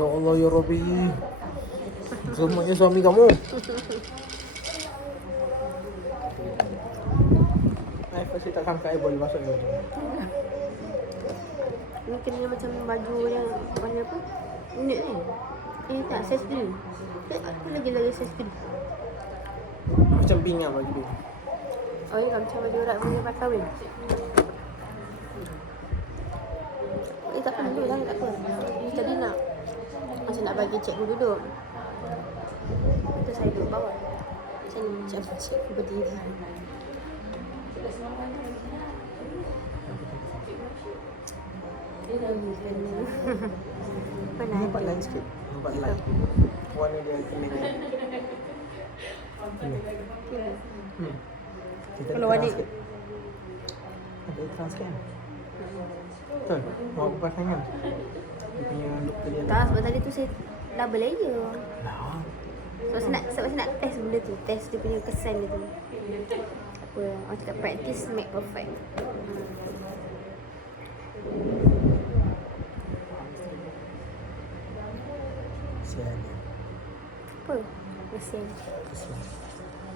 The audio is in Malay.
Ya Allah ya Rabbi. Semuanya suami kamu. Pasti tak sangka boleh masuk ni. Ni kena macam baju yang warna apa? Unik ni. Ini tak size ni. Apa lagi size ni? Macam pink lah baju tu. Oh ya, macam baju orang punya pakai kahwin. Tak apa dulu lah, tak apa. Ni tadi nak macam nak bagi cikgu duduk. Lepas saya duduk bawah. Macam ni macam cikgu berdiri. Nampak lain sikit. Nampak lain. Warna dia kuning. Kita Kalau warna ada iklan sikit kan? Betul? Mau buka tangan? Dia punya look tadi ada. tak, sebab tadi tu saya double layer. Lah. Sebab saya nak test benda tu. Test dia punya kesan dia tu. Apa, orang cakap practice make perfect. Kesian dia. Apa? Mesin. Kesian.